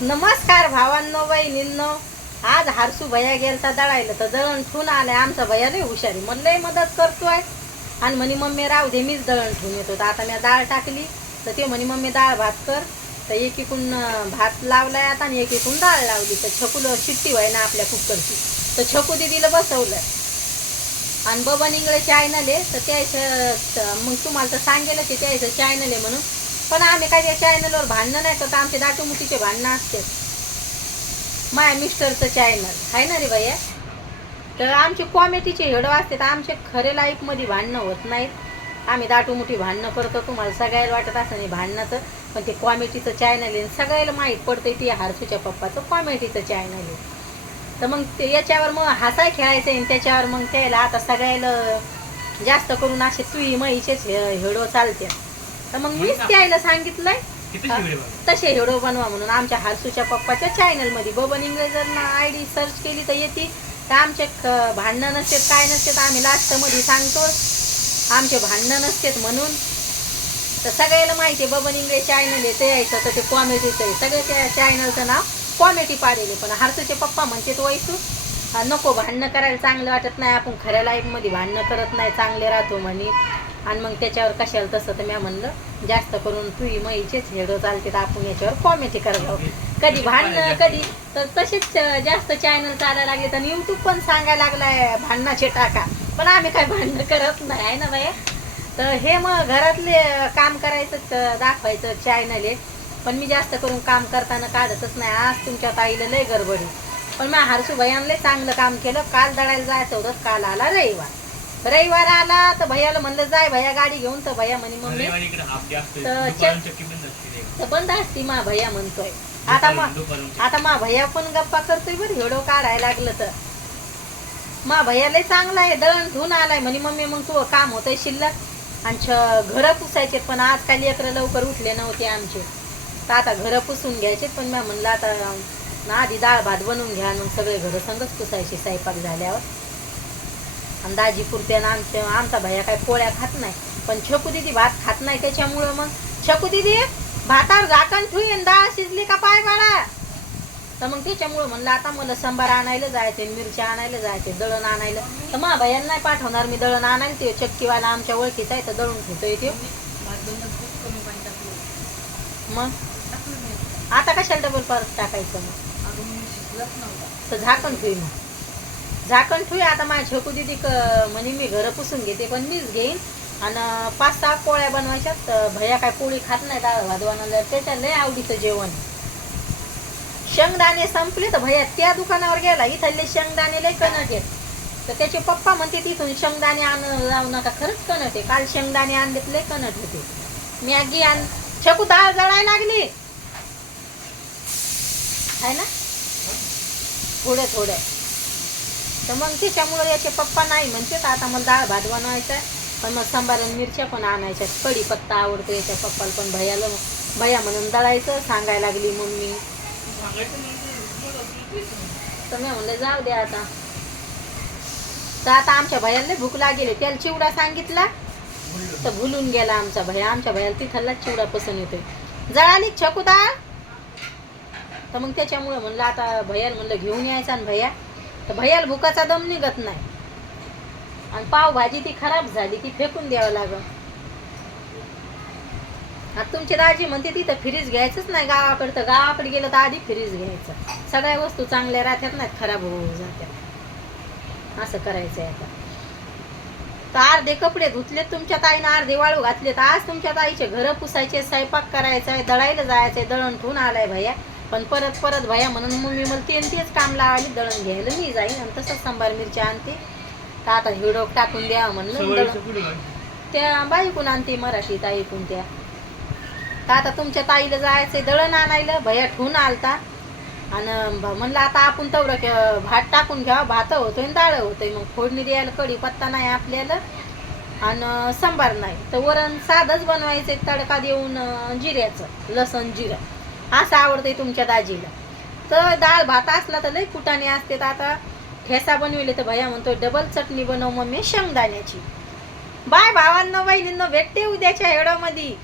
नमस्कार भावांनो बहिणींनो. आज हारसू भैया गेलता दळायला तर दळण ठेवून आलाय. आमचा भैया लय हुशारी मग मदत करतोय. आणि म्हणे मम्मी राहू दे मीच दळण ठेवून येतो. तर आता मी डाळ टाकली. तर ते म्हणे मम्मी डाळ भात कर. तर एकीकून एकूण भात लावलाय आता आणि एकीकून डाळ लावली. तर छकुल शिट्टी व्हाय ना आपल्या कुकरची. तर छकू दिदीला बसवलं आणि बबन इंगळे चॅनल आहे तर त्याचं मग तुम्हाला तर सांगेल की त्याचं चॅनल आहे म्हणून. पण आम्ही काय त्या चॅनलवर भांडणं नाही करत. आमचे दाटूमुटीचे भांडणं असते. माया मिस्टरचं चॅनल आहे ना रे भैया? तर आमचे कॉमेडीचे हेडो असते. तर आमचे खरे लाईफमध्ये भांडणं होत नाहीत. आम्ही दाटूमुठी भांडणं करतो. तुम्हाला सगळ्याला वाटत असं नाही भांडणाचं. पण ते कॉमेडीचं चॅनल आहे. सगळ्याला माहीत पडतं ती हरसूच्या पप्पाचं कॉमेडीचं चॅनल आहे. तर मग ते याच्यावर मग हसाय खेळायचं आहे. आणि त्याच्यावर मग त्याला आता सगळ्याला जास्त करून असे तुही मईचेच हेडो चालते तर मग मीच त्याला सांगितलंय. व्हिडिओ तसे हेडो बनवा म्हणून आमच्या हारसूच्या पप्पाच्या चॅनलमध्ये बबन इंग्रज जर आय डी सर्च केली तर येते. तर आमचे भांडणं नसतात काय नसतात आम्ही लास्टमध्ये सांगतो. आमचे भांडणं नसतात म्हणून. तर सगळ्याला माहिती आहे बबन इंग्रज चॅनल आहे ते यायचं तर ते कॉमेडीचं आहे. सगळे त्या चॅनलचं नाव कॉमेडी पाडेले पण हारसूचे पप्पा म्हणते तो वैसू हा, नको भांडणं करायला चांगलं वाटत नाही. आपण खऱ्या लाईफमध्ये भांडणं करत नाही. चांगले राहतो म्हणे. आणि मग त्याच्यावर कशाला तसं तर मी म्हणलं जास्त करून तुई मईचेच हेडो चालते तर आपण याच्यावर कॉमेडी करावं कधी भांडणं कधी तर तसेच जास्त चॅनल चालायला लागले तर यूट्यूब पण सांगायला लागलाय भांडणाचे टाका. पण आम्ही काय भांडणं करत नाही आहे ना बाया? तर हे मग घरातले काम करायचं दाखवायचं चॅनल आहे पण मी जास्त करून काम करताना काढतच नाही. आज तुमच्या ताईला लय गडबडी पण मग हरसू भैयानले चांगलं काम केलं. काल दळायला जायचं होतं काल आला रविवार. रविवार आला तर भैयाला म्हणलं जाय भैया गाडी घेऊन. तर भैया म्हणे मम्मी तर बंद असते रे. तर बंद असती मा भैया म्हणतोय. आता चक्की. आता मा भैया पण गप्पा करतोय बरं व्हिडिओ काढायला लागलं तर. मा भैया लय चांगला आहे दळण धुवून आलाय. म्हणे मम्मी मग तू काम होतंय शिल्लक. आणि छ- घरं पुसायचे पण आज काही लेकरं लवकर उठले नव्हते आमचे. तर आता घरं पुसून घ्यायचे पण मी म्हणलं आता ना आधी डाळ भात बनवून घ्या मग सगळे घरं संगच पुसायचे स्वयंपाक झाल्यावर. आणि दाजी पुरत्यानं आमच्या आमचा भैया काय पोळ्या खात नाही. पण छकू दिदी भात खात नाही त्याच्यामुळं मग. छकू दिदी भातावर झाकण ठेवून डाळ शिजली का पाय बाळा? तर मग त्याच्यामुळं म्हणलं आता मला सांबार आणायला जायचे मिरच्या आणायला जायचे दळण आणायला. तर मा भैयानं नाही पाठवणार मी दळण आणायला ते चक्कीवाला आमच्या ओळखीचा आहे तर दळून ठेवतोय ते मग? आता कशाला डबल परत टाकायचं मग? तर झाकण ठेवी मग. झाकण ठेवूया. आता माझ्या छकू दिदी क- म्हणे मी घरं पुसून घेते पण मीच घेईन. आणि पाच सहा पोळ्या बनवायच्या तर भैया काय पोळी खात नाही डाळ भात त्याच्या लय आवडीचं जेवण. शेंगदाणे संपले तर भैया त्या दुकानावर गेला. इथले शेंगदाणे लय कणट आहेत. तर त्याचे पप्पा म्हणते तिथून शेंगदाणे आण जाऊ नका. खरंच कणट आहे. काल शेंगदाणे आणलेत लय कणट होते. मॅगी आण. छकू डाळ जळायला लागली. आहे ना? थोड्या थोड्या तर मग त्याच्यामुळं याचे पप्पा नाही म्हणते. तर आता मला डाळ भात बनवायचा पण मग सांबार मिरच्या पण आणायच्या कढीपत्ता आवडतो याच्या पप्पाला पण भैयाला. भैया म्हणून दळायचं सांगायला लागली मम्मी. तर मी म्हणलं जाऊ दे आता. तर आता आमच्या भैयाला भूक लागेल. त्याला चिवडा सांगितला. तर भुलून गेला आमचा भैया. आमच्या भैयाला तिथला चिवडा पसंत येतोय. जळाली छकू तर मग त्याच्यामुळं म्हणलं आता भैयाला म्हणलं घेऊन यायचा आणि भैया. तर भैयाला भुकाचा दम निघत नाही. आणि पावभाजी ती खराब झाली ती फेकून द्यावं लागल. आता तुमची दाजी म्हणते तिथं फ्रीज घ्यायचंच नाही गावाकडे. तर गावाकडे गेलं तर आधी फ्रीज घ्यायचं. सगळ्या वस्तू चांगल्या राहतात ना खराब होऊ जातात असं करायचं आहे आता. तर अर्धे कपडे धुतलेत तुमच्या ताईनं अर्धे वाळू घातलेत. आज तुमच्या ताईचे घरं पुसायचे स्वयंपाक करायचा आहे दळायला जायचंय दळण ठेवून आलाय भैया. पण परत परत भैया म्हणून मम्मी मला ते आणि तेच काम लावायला दळण घ्यायला मी जाईन आणि तसंच सांबार मिरच्या आणते. तर आता व्हिडिओ टाकून द्या म्हणलं दळण. काय? त्या बाईकून आणते मराठीत ऐकून त्या. तर आता तुमच्या ताईला जायचंय दळण आणायला भैया ठेवून आलता. आणि म्हणलं आता आपण तेवढं भात टाकून घ्यावा भात होतोय आणि डाळ होतोय. मग फोडणी द्यायला कढी पत्ता नाही आपल्याला आणि सांबार नाही. तर वरण साधंच बनवायचं तडका देऊन जिऱ्याचं लसण जिरं. असं आवडतंय तुमच्या दाजीला. तर डाळ भात असला तर लई कुटाने असते. तर आता ठेसा बनविले तर भैया म्हणतो डबल चटणी बनव मम्मी शेंगदाण्याची. बाय भावांना बहिणींना भेटते उद्याच्या हेडामध्ये